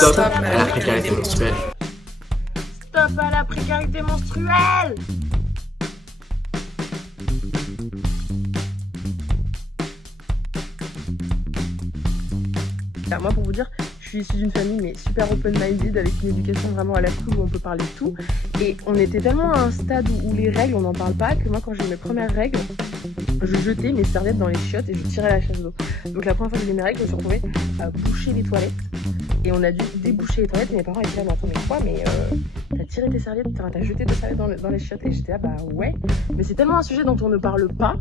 Stop à la précarité menstruelle. Stop à la précarité menstruelle. Moi, pour vous dire, je suis issue d'une famille mais super open-minded, avec une éducation vraiment à la cool où on peut parler de tout. Et on était tellement à un stade où les règles, on n'en parle pas, que moi, quand j'ai eu mes premières règles, je jetais mes serviettes dans les chiottes et je tirais la chasse d'eau. Donc la première fois que j'ai eu mes règles, je me suis retrouvée à boucher les toilettes. Et on a dû déboucher les toilettes et mes parents étaient là, mais attends, mais quoi, mais t'as tiré tes serviettes, t'as jeté tes serviettes dans les chiottes. Et j'étais là, bah ouais. Mais c'est tellement un sujet dont on ne parle pas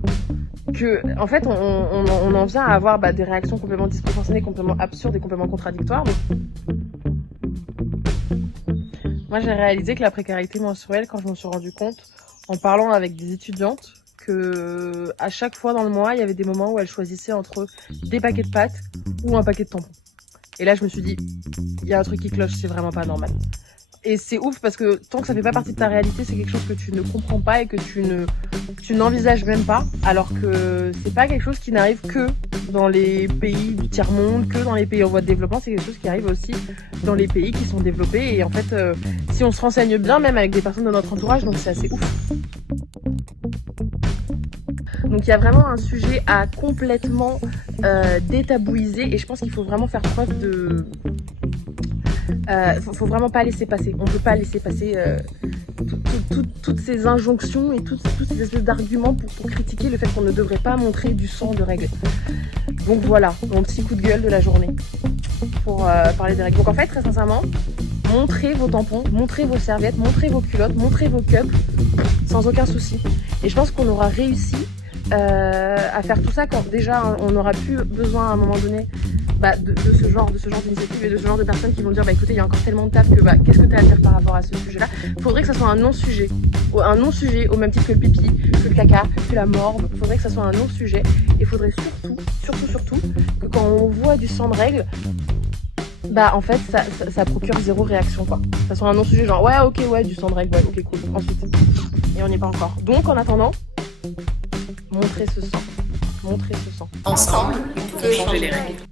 que, en fait, on en vient à avoir des réactions complètement disproportionnées, complètement absurdes et complètement contradictoires. Donc, moi, j'ai réalisé que la précarité menstruelle, quand je m'en suis rendu compte, en parlant avec des étudiantes, que à chaque fois dans le mois, il y avait des moments où elles choisissaient entre des paquets de pâtes ou un paquet de tampons. Et là, je me suis dit, il y a un truc qui cloche, c'est vraiment pas normal. Et c'est ouf parce que tant que ça fait pas partie de ta réalité, c'est quelque chose que tu ne comprends pas et que tu n'envisages même pas. Alors que c'est pas quelque chose qui n'arrive que dans les pays du tiers-monde, que dans les pays en voie de développement. C'est quelque chose qui arrive aussi dans les pays qui sont développés. Et en fait, si on se renseigne bien, même avec des personnes de notre entourage, donc c'est assez ouf. Donc il y a vraiment un sujet à complètement détabouiser et je pense qu'il faut vraiment faire preuve de... faut vraiment pas laisser passer. On peut pas laisser passer toutes ces injonctions et toutes ces espèces d'arguments pour critiquer le fait qu'on ne devrait pas montrer du sang de règles. Donc voilà, mon petit coup de gueule de la journée pour parler des règles. Donc en fait, très sincèrement, montrez vos tampons, montrez vos serviettes, montrez vos culottes, montrez vos cups sans aucun souci. Et je pense qu'on aura réussi à faire tout ça quand déjà on aura plus besoin à un moment donné de ce genre d'initiative et de ce genre de personnes qui vont dire écoutez, il y a encore tellement de taf que qu'est-ce que tu as à dire par rapport à ce sujet là. Il faudrait que ça soit un non-sujet au même titre que le pipi, que le caca, que la morve. Il faudrait que ça soit un non-sujet et il faudrait surtout que quand on voit du sang de règle, en fait ça procure zéro réaction quoi. Ça soit un non-sujet genre ouais du sang de règle, ouais ok cool, ensuite. Et on n'y est pas encore. Donc en attendant, montrez ce sang. Ensemble, on peut changer les règles.